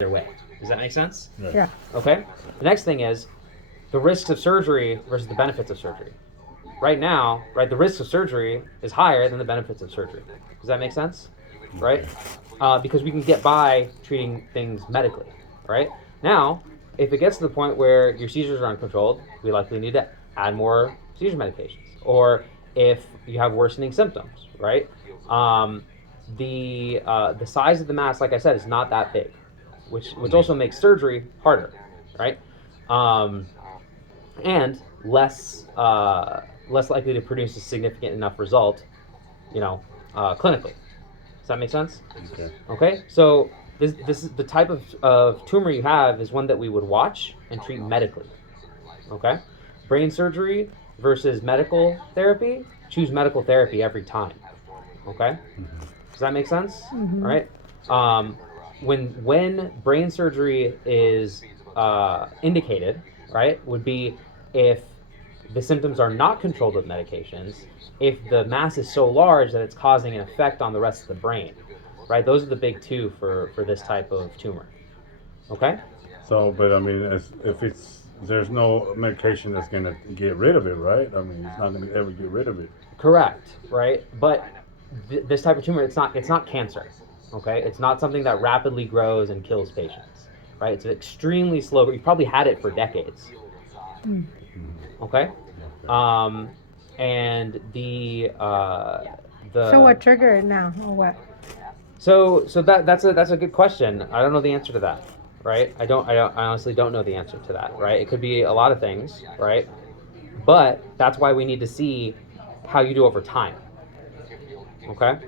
either way. Does that make sense? Right. Yeah. Okay. The next thing is the risks of surgery versus the benefits of surgery. Right now, right, the risks of surgery is higher than the benefits of surgery. Does that make sense? Right? Because we can get by treating things medically. Right? Now, if it gets to the point where your seizures are uncontrolled, we likely need to add more seizure medications. Or if you have worsening symptoms, right? The size of the mass, like I said, is not that big, which also makes surgery harder, right? And less likely to produce a significant enough result, clinically. Does that make sense? Okay. Okay, so this is the type of tumor you have is one that we would watch and treat medically. Okay, brain surgery versus medical therapy. Choose medical therapy every time. Okay, does that make sense? Mm-hmm. All right. When brain surgery is indicated, right, would be if the symptoms are not controlled with medications, if the mass is so large that it's causing an effect on the rest of the brain, right? Those are the big two for this type of tumor. Okay? So, but I mean, there's no medication that's gonna get rid of it, right? I mean, it's not gonna ever get rid of it. Correct, right? But this type of tumor, it's not cancer. Okay? It's not something that rapidly grows and kills patients, right? It's extremely slow, but you've probably had it for decades. Okay? And the So what triggered it now, or what? So that's a good question. I don't know the answer to that, right? I honestly don't know the answer to that, right? It could be a lot of things, right? But that's why we need to see how you do over time. Okay?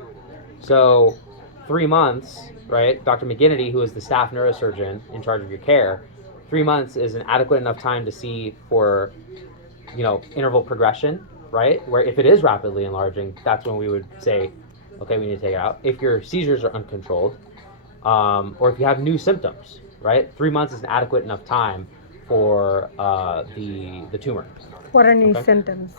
So 3 months, right? Dr. McGinnity, who is the staff neurosurgeon in charge of your care, 3 months is an adequate enough time to see for, interval progression, right? Where if it is rapidly enlarging, that's when we would say, okay, we need to take it out. If your seizures are uncontrolled, or if you have new symptoms, right? 3 months is an adequate enough time for the tumor. What are new Okay. symptoms?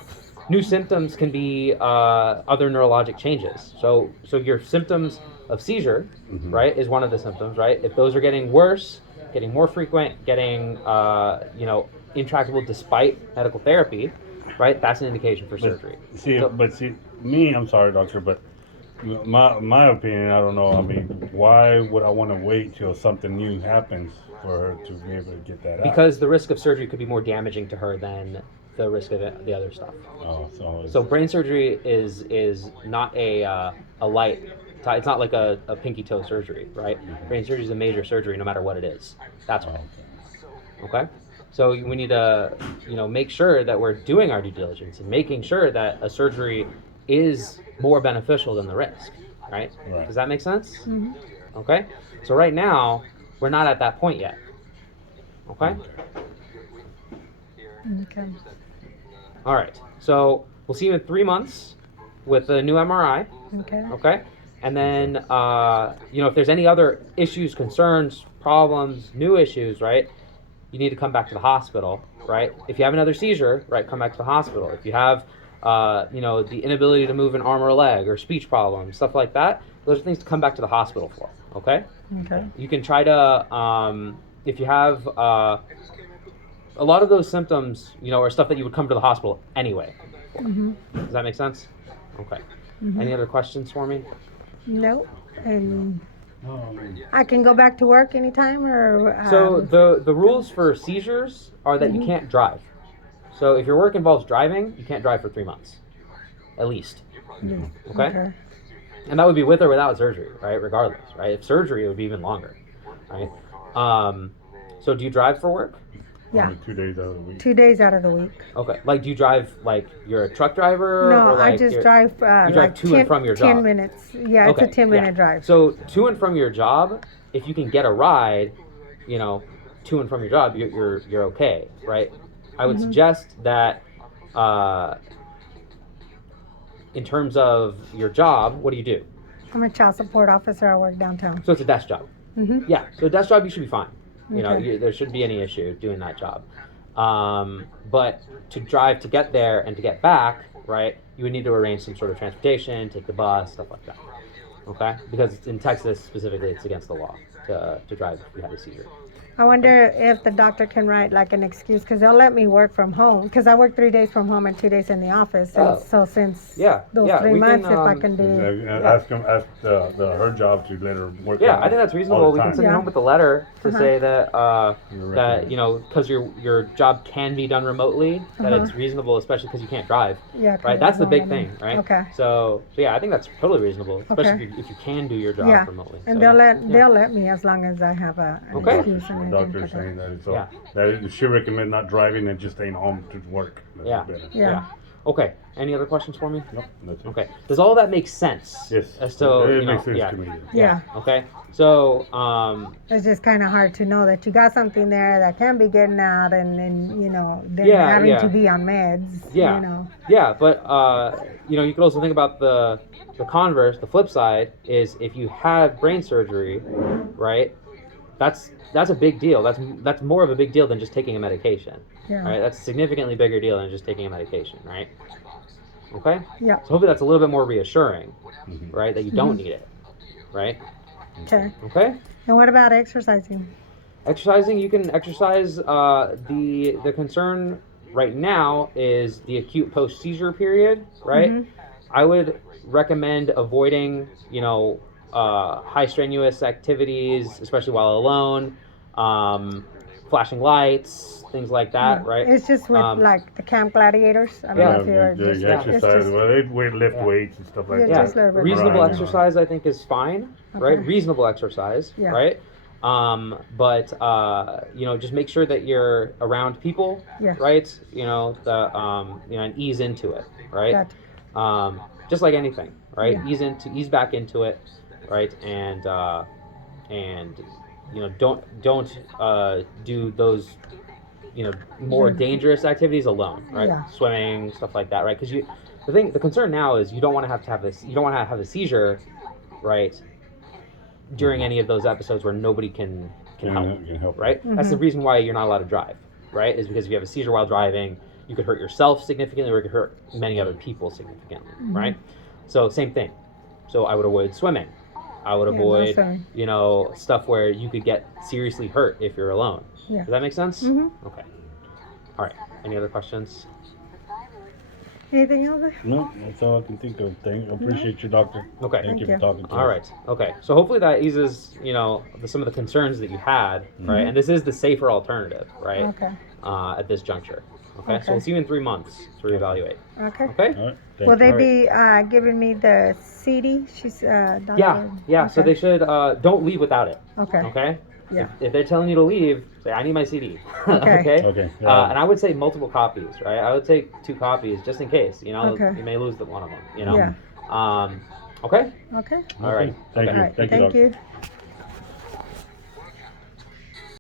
New symptoms can be other neurologic changes. So your symptoms of seizure, right, is one of the symptoms, right? If those are getting worse, getting more frequent, getting intractable despite medical therapy, right, that's an indication for surgery. I'm sorry, doctor, but my opinion, I don't know. I mean, why would I want to wait till something new happens for her to be able to get that out? Because the risk of surgery could be more damaging to her than the risk of the other stuff. Oh, So brain surgery is not a light. It's not like a pinky toe surgery, right? Brain surgery is a major surgery, no matter what it is. That's why. Okay. So we need to, make sure that we're doing our due diligence and making sure that a surgery is more beneficial than the risk, right? Does that make sense? Mm-hmm. Okay. So right now we're not at that point yet. Okay. Okay. All right. So we'll see you in 3 months with a new MRI. Okay. Okay. And then, if there's any other issues, concerns, problems, new issues, right, you need to come back to the hospital, right? If you have another seizure, right, come back to the hospital. If you have, the inability to move an arm or a leg or speech problems, stuff like that, those are things to come back to the hospital for, okay? Okay. You can try to, if you have a lot of those symptoms, are stuff that you would come to the hospital anyway. Mm-hmm. Does that make sense? Okay. Mm-hmm. Any other questions for me? No. And I can go back to work anytime, or So the rules for seizures are that you can't drive. So if your work involves driving, you can't drive for 3 months, at least. Okay? And that would be with or without surgery, right? Regardless, right? If surgery, it would be even longer, right? So do you drive for work? Yeah. Only 2 days out of the week. 2 days out of the week. Okay. Like, do you drive like you're a truck driver? No, or like I just you're- drive. you drive like to and from your job. 10 minutes. Yeah, Okay, it's a 10-minute drive. So to and from your job, if you can get a ride, to and from your job, you're okay, right? I would suggest that in terms of your job, what do you do? I'm a child support officer. I work downtown. So it's a desk job. Mm-hmm. Yeah, so a desk job, you should be fine. Okay. There shouldn't be any issue doing that job. But to drive to get there and to get back, right, you would need to arrange some sort of transportation, take the bus, stuff like that. Okay? Because in Texas specifically, it's against the law to to drive if you had a seizure. I wonder if the doctor can write like an excuse because they'll let me work from home because I work 3 days from home and 2 days in the office. And Oh. so since Yeah, those yeah, 3 we months, can, if I can do. Ask her job to let her work. Yeah, from I think that's all reasonable. the We can time. send you Yeah. home with a letter to Uh-huh. say that You're that recommended. because your job can be done remotely, that Uh-huh. it's reasonable, especially because you can't drive. Yeah, 'cause Right, that's the I big don't thing, wanna- right? Okay. So yeah, I think that's totally reasonable, especially Okay. if you can do your job Yeah, remotely. and So, they'll yeah. let they'll let me as long as I have an Okay. excuse and The anything doctor for is saying that. that, so Yeah. that she recommend not driving and just staying home to work. That's Yeah. better. Yeah. Okay. Any other questions for me? Nope, that's it. Okay. Does all that make sense? Yes. As to, it you know, makes sense yeah. to me. Yeah. Okay. So It's just kind of hard to know that you got something there that can be getting out, and then then Yeah, having yeah. to be on meds. Yeah. Yeah, but you could also think about the converse, the flip side is if you had brain surgery, right? That's a big deal. That's more of a big deal than just taking a medication. Yeah. Right? That's a significantly bigger deal than just taking a medication, right? Okay? Yeah. So hopefully that's a little bit more reassuring, Mhm. right? That you don't need it. Right? Okay. Okay? And what about exercising? Exercising, you can exercise. The concern right now is the acute post seizure period, right? Mhm. I would recommend avoiding, high strenuous activities, especially while alone, flashing lights, things like that, right? It's just with like the Camp Gladiators. I don't Yeah. know if you're The just exercise, just well, they lift Yeah. weights and stuff like Yeah, that. just a little bit. Reasonable Running. exercise, I think, is fine, right? Okay. Reasonable exercise, Yeah. right? But just make sure that you're around people, Yeah. right? And ease into it, right? Gotcha. Just like anything, right? Yeah. Ease back into it, right? And don't do those more dangerous activities alone, right? Yeah. Swimming, stuff like that, right? Because the concern now is you don't want to have this, you don't want to have a seizure, right? During any of those episodes where nobody can help, Can help. right? That's the reason why you're not allowed to drive, right? Is because if you have a seizure while driving, you could hurt yourself significantly, or you could hurt many other people significantly, right? So same thing. So I would avoid swimming. I would Yeah, no avoid, swimming. stuff where you could get seriously hurt if you're alone. Yeah. Does that make sense? Mhm. Okay. All right. Any other questions? Anything else? No, that's all I can think of. Appreciate you, doctor. Okay. Thank you Thank for you. talking to All us. right. Okay. So hopefully that eases, some of the concerns that you had, right? And this is the safer alternative, right? Okay. At this juncture. Okay. So Okay. we'll see you in 3 months to reevaluate. Okay. Okay. All right. Will Thank they you. be giving me the CD? She's Dr. Yeah. So Okay. they should don't leave without it. Okay. Okay. Yeah. If they're telling you to leave, say I need my CD. Okay. Okay. And I would say multiple copies, right? I would take 2 copies just in case. Okay. You may lose one of them. Yeah. Okay. Okay. All right. Thank Okay. you. All right. Thank you, Thank doctor. you.